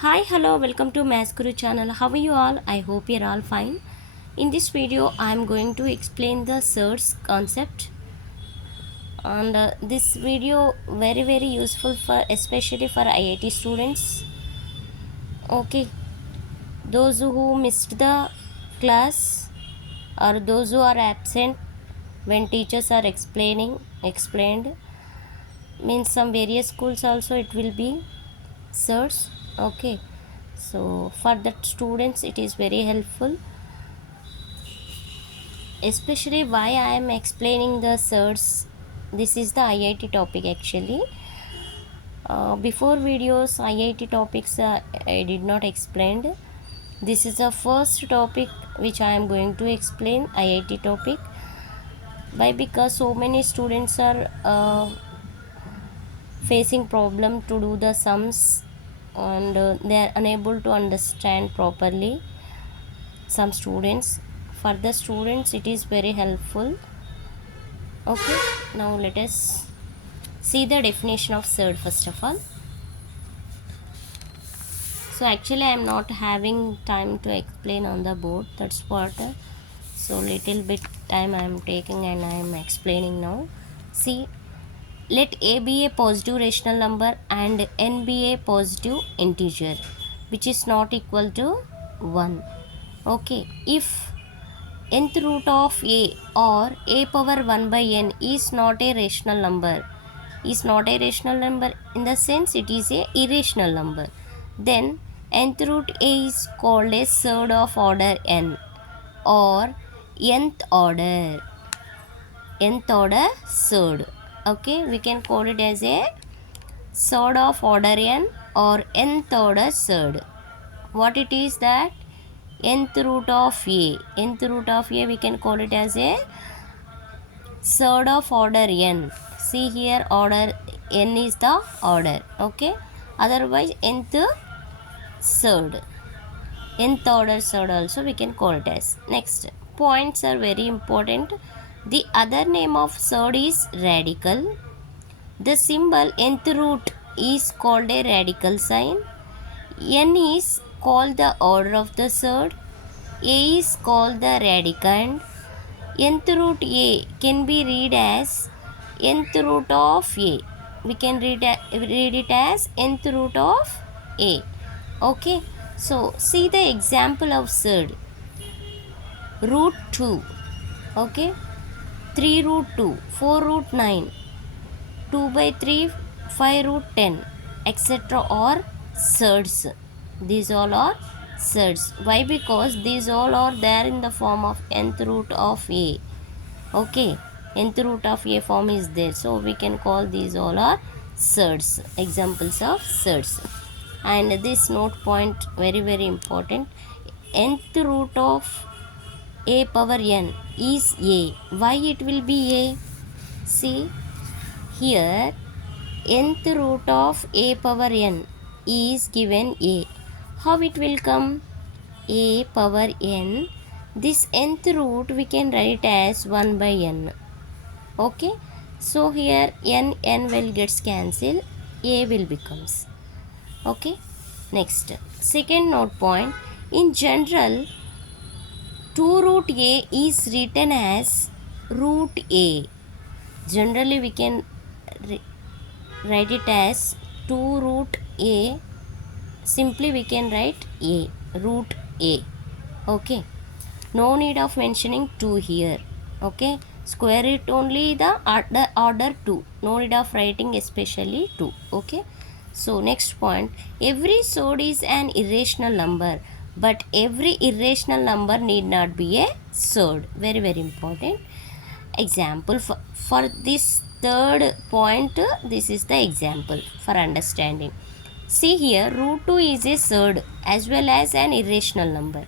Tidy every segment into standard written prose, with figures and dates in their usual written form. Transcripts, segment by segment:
Hi, hello, welcome to Maths Guru channel. How are you all? I hope you're all fine. In this video, I am going to explain the surds concept, and this video very useful for especially for IIT students. Okay, those who missed the class or those who are absent when teachers are explained means some various schools also it will be surds. Okay, so for that students it is very helpful, especially why I am explaining the surds. This is the IIT topic actually. Before videos IIT topics I did not explain. This is the first topic which I am going to explain, IIT topic. Why? Because so many students are facing problem to do the sums, and they are unable to understand properly. Some students, for the students it is very helpful. Okay, now let us see the definition of surd first of all. So actually I am not having time to explain on the board, that's what so little bit time I am taking and I am explaining now. See, let a be a positive rational number and n be a positive integer which is not equal to 1. Okay, if nth root of a or a power 1 by n is not a rational number, in the sense it is a irrational number, then nth root a is called a surd of order n or nth order surd. Okay, we can call it as a surd of order n or nth order surd. What it is that nth root of a we can call it as a surd of order n. See here, order n is the order. Okay, otherwise nth surd, nth order surd also we can call it as. Next, points are very important. The other name of surd is radical. The symbol nth root is called a radical sign. N is called the order of the surd. A is called the radicand. Nth root a can be read as nth root of a. We can read it as nth root of a. Okay, so see the example of surd. Root 2. Okay, 3 root 2, 4 root 9, 2 by 3, 5 root 10, etc. are surds. These all are surds. Why? Because these all are there in the form of nth root of a. Okay, nth root of a form is there, so we can call these all are surds, examples of surds. And this note point very important. Nth root of a power n is a. Why it will be a? See here, nth root of a power n is given a. How it will come? A power n. This nth root we can write as 1 by n. Okay, so here n will gets cancelled, a will becomes. Okay, next, second note point. In general, 2 root a is written as root a. Generally we can write it as 2 root a. Simply we can write a, root a. Okay, no need of mentioning 2 here. Okay, square it only the order 2, no need of writing especially 2. Okay, so next point, every surd is an irrational number, but every irrational number need not be a surd. Very important. Example for this third point, this is the example for understanding. See here, root 2 is a surd as well as an irrational number.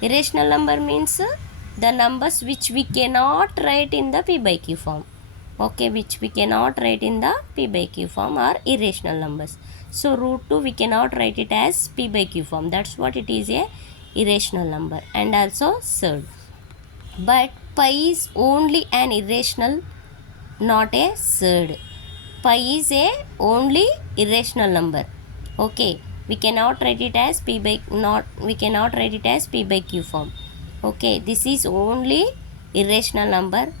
Irrational number means the numbers which we cannot write in the p by q form. Okay, which we cannot write in the p by q form are irrational numbers. So root 2 we cannot write it as p by q form. That's what it is, a irrational number and also surd. But pi is only an irrational, not a surd. Pi is a only irrational number. Okay, We cannot write it as p by we cannot write it as p by q form. Okay, this is only irrational number,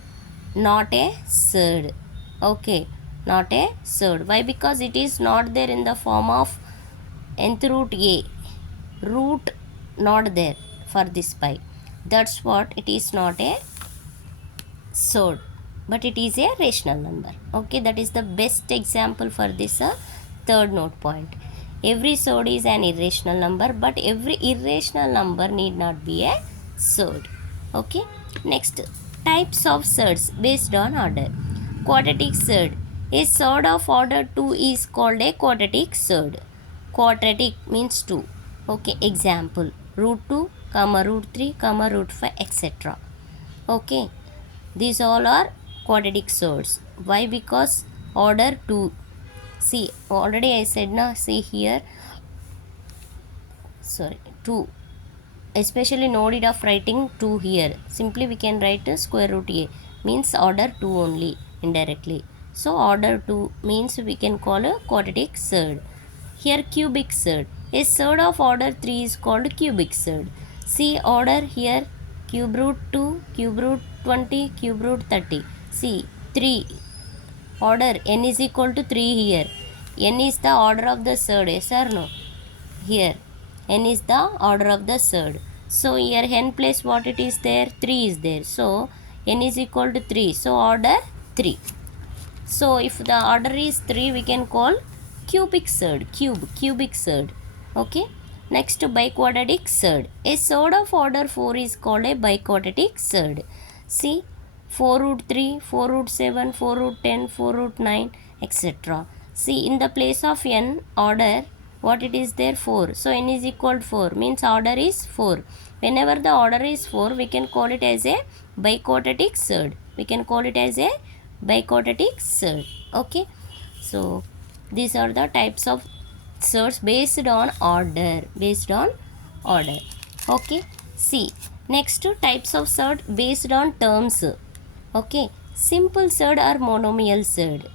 not a surd. Okay, not a surd. Why? Because it is not there in the form of nth root a. Root not there for this pi. That's what it is not a surd, but it is a rational number. Okay, that is the best example for this third note point. Every surd is an irrational number, but every irrational number need not be a surd. Okay, next, types of surds based on order. Quadratic surd. A surd of order 2 is called a quadratic surd. Quadratic means 2. Okay, example, root 2 comma root 3 comma root 5 etc. Okay, these all are quadratic surds. Why? Because order 2. See, already I said na, see here, sorry, 2. Especially no need of writing 2 here. Simply we can write square root a, means order 2 only indirectly. So order 2 means we can call a quadratic surd. Here cubic surd. A surd of order 3 is called cubic surd. See order here, cube root 2, cube root 20, cube root 30. See 3. Order n is equal to 3 here. N is the order of the surd, yes or no? Here n is the order of the surd. So here n place what it is there? 3 is there. So n is equal to 3. So order 3. So if the order is 3, we can call cubic surd, cubic surd. Okay, next, biquadratic surd. A surd of order 4 is called a biquadratic surd. See, 4 root 3, 4 root 7, 4 root 10, 4 root 9 etc. See, in the place of n order, what it is there? 4. So n is equal to 4, means order is 4. Whenever the order is 4, we can call it as a biquadratic surd. We can call it as a biquadratic surd. Okay, so these are the types of surds based on order, Okay, see, next, types of surd based on terms. Okay, simple surd or monomial surd.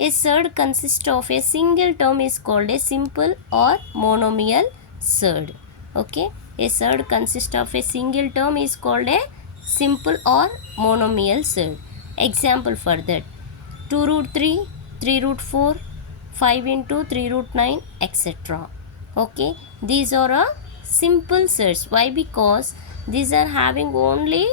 A surd consists of a single term is called a simple or monomial surd. Okay, a surd consists of a single term is called a simple or monomial surd. Example for that, 2 root 3, 3 root 4, 5 into 3 root 9 etc. Okay, these are a simple surds. Why? Because these are having only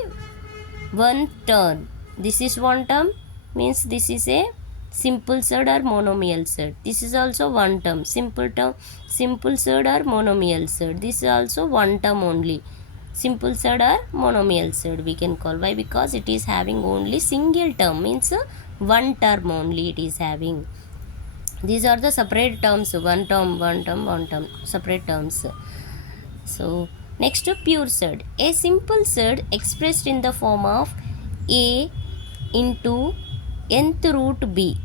one term. This is one term, means this is a simple surd or monomial surd. This is also one term, simple surd or monomial surd. This is also one term only, simple surd or monomial surd we can call. Why? Because it is having only single term, means one term only it is having. These are the separate terms, one term, separate terms. So next, pure surd. A simple surd expressed in the form of a into nth root b,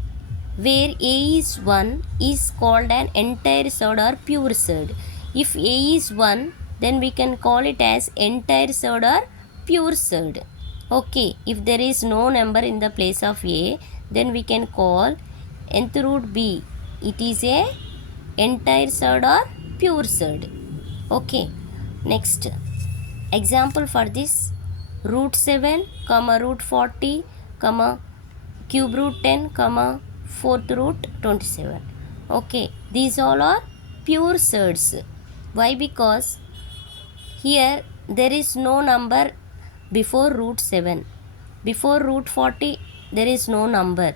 where a is 1, is called an entire surd or pure surd. If a is 1, then we can call it as entire surd or pure surd. Okay, if there is no number in the place of a, then we can call nth root b, it is a entire surd or pure surd. Okay, next, example for this, root 7 comma root 40 comma cube root 10 comma fourth root 27. Okay, these all are pure surds. Why? Because here there is no number before root 7. Before root 40 there is no number.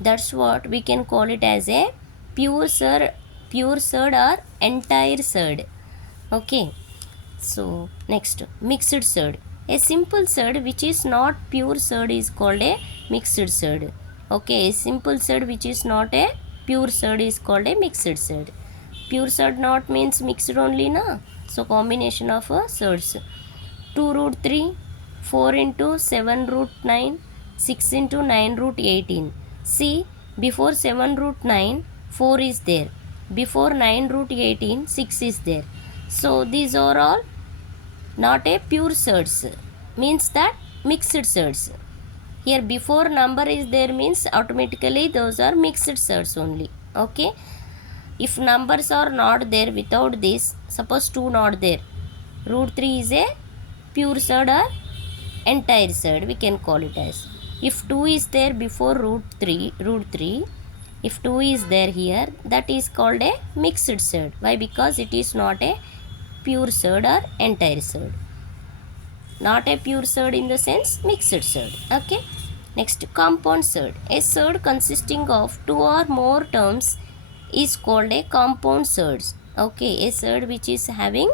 That's what we can call it as a pure surd or entire surd. Okay, so next, mixed surd. A simple surd which is not pure surd is called a mixed surd. Okay, a simple surd which is not a pure surd is called a mixed surd. Pure surd not means mixed only na. So combination of surds. 2 root 3, 4 into 7 root 9, 6 into 9 root 18. See, before 7 root 9, 4 is there. Before 9 root 18, 6 is there. So these are all not a pure surds, means that mixed surds. Here before number is there, means automatically those are mixed surds only. Okay, If numbers are not there without this, suppose 2 not there, root 3 is a pure surd or entire surd, we can call it as. If 2 is there before root 3, if 2 is there here, that is called a mixed surd. Why? Because it is not a pure surd or entire surd. Not a pure surd in the sense mixed surd. Okay. Next, compound surd. A surd consisting of 2 or more terms is called a compound surd. Okay, a surd which is having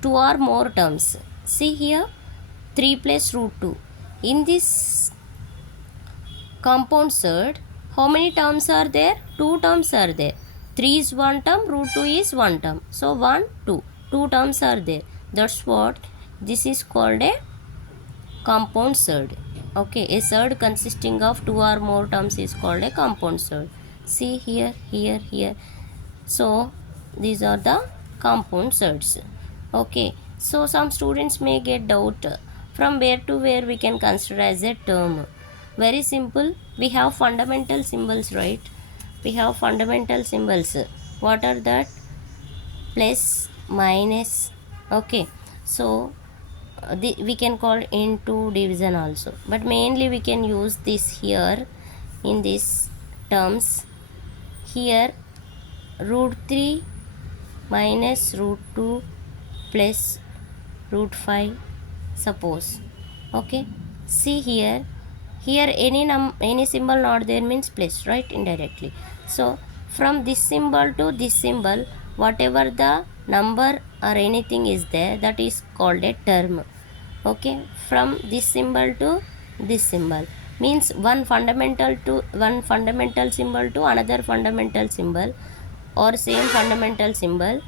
2 or more terms. See here, 3 plus root 2. In this compound surd, how many terms are there? 2 terms are there. 3 is one term, root 2 is one term. So 1, 2. 2 terms are there. That's what this is called a compound surd. Okay, a surd consisting of 2 or more terms is called a compound surd. See here, here, here. So these are the compound surds. Okay, so some students may get doubt from where to where we can consider as a term. Very simple. We have fundamental symbols, right? We have fundamental symbols. What are that? Plus, minus. Okay, so we can call into division also, but mainly we can use this here in these terms. Here root 3 minus root 2 plus root 5, suppose. Okay, see here, any symbol not there means plus, right? Indirectly. So from this symbol to this symbol, whatever the number or anything is there, that is called a term. Okay, from this symbol to this symbol means one fundamental symbol to another fundamental symbol, or same fundamental symbol,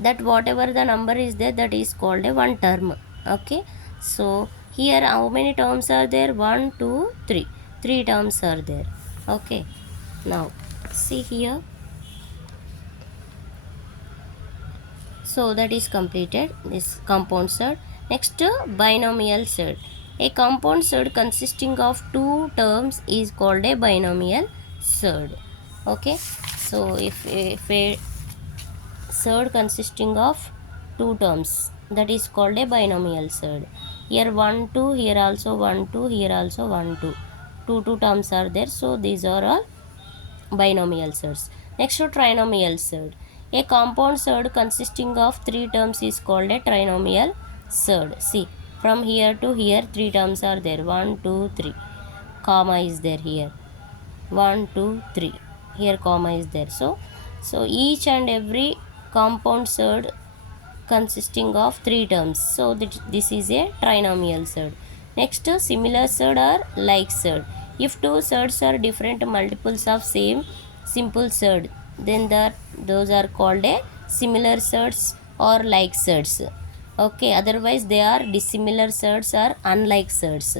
that whatever the number is there, that is called a one term. Okay, so here how many terms are there? 1, 2, 3. 3 terms are there. Okay, now see here. So that is completed, this compound surd. Next, binomial surd. A compound surd consisting of 2 terms is called a binomial surd. Okay, so if a surd consisting of 2 terms, that is called a binomial surd. Here 1, 2, here also 1, 2, here also 1, 2. 2 terms are there, so these are all binomial surds. Next, to trinomial surd. A compound surd consisting of 3 terms is called a trinomial surd. See, from here to here 3 terms are there. 1, 2, 3. Comma is there here. 1, 2, 3. Here comma is there. So each and every compound surd consisting of 3 terms. So this is a trinomial surd. Next, similar surd or like surd. If 2 surds are different multiples of same simple surd, then those are called a similar surds or like surds. Okay, otherwise they are dissimilar surds or unlike surds.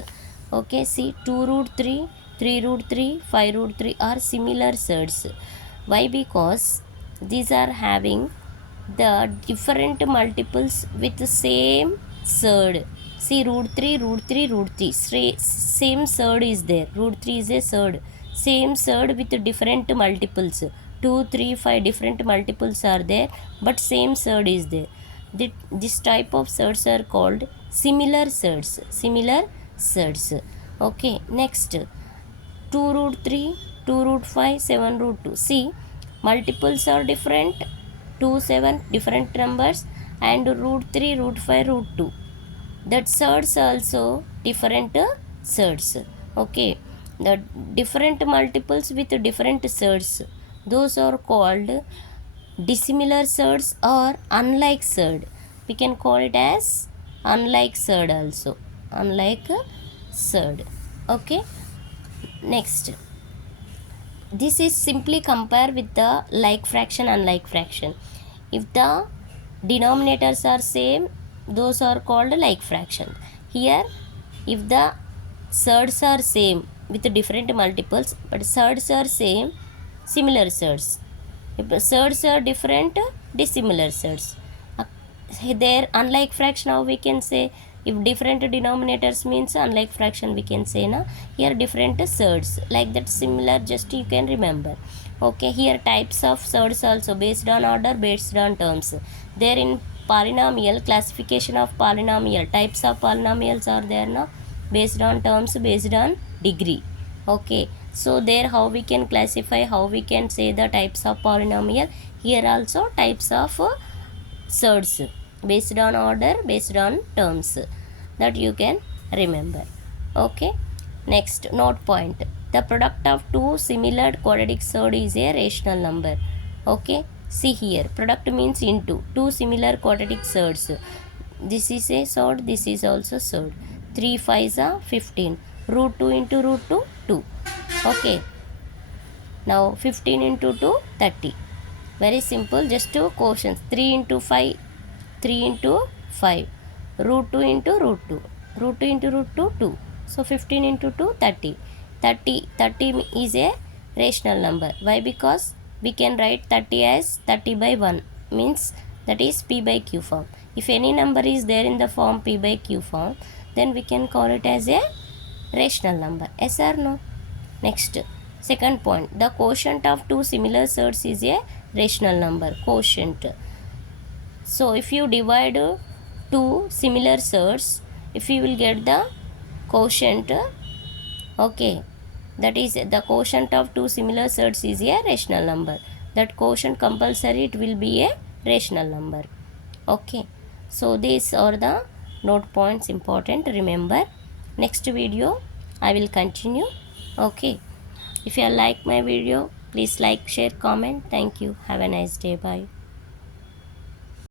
Okay, see, 2 root 3, 3 root 3, 5 root 3 are similar surds. Why? Because these are having the different multiples with the same surd. See, root 3, root 3, root 3. Same surd is there. Root 3 is a surd. Same surd with different multiples. 2, 3, 5 different multiples are there, but same surd is there. This type of surds are called similar surds. Similar surds. Okay, next. 2 root 3, 2 root 5, 7 root 2. See, multiples are different. 2, 7 different numbers, and root 3, root 5, root 2. That surds also different surds. Okay, the different multiples with different surds, those are called dissimilar surds or unlike surd. We can call it as unlike surd also. Unlike surd. Okay, next. This is simply compare with the like fraction, unlike fraction. If the denominators are same, those are called like fraction. Here, if the surds are same with different multiples, but surds are same, similar surds. If the surds are different, dissimilar surds. There, unlike fraction, how we can say? If different denominators means unlike fraction, we can say na. Here different surds, like that, similar, just you can remember. Okay, here types of surds also based on order, based on terms. There in polynomial, classification of polynomial, types of polynomials are there now, based on terms, based on degree. Okay, so there how we can classify, how we can say the types of polynomial. Here also types of surds based on order, based on terms, that you can remember. Okay, next note point: the product of two similar quadratic surd is a rational number. Okay, see here, product means into two similar quadratic surds. This is a surd, this is also surd. 3 5s are 15, root 2 into root 2 2. Okay, now 15 into 2 30. Very simple, just two quotients. 3 into 5, 3 into 5, root 2 into root 2, root 2 into root 2 2. So 15 into 2 30. 30 is a rational number. Why? Because we can write 30 as 30 by 1, means that is p by q form. If any number is there in the form p by q form, then we can call it as a rational number. Yes or no? Next, second point: the quotient of two similar surds is a rational number. Quotient. So if you divide two similar surds, if you will get the quotient, okay, that is the quotient of two similar surds is a rational number. That quotient compulsory, it will be a rational number. Okay, so these are the note points important. Remember, next video I will continue. Okay, if you like my video, please like, share, comment. Thank you. Have a nice day. Bye.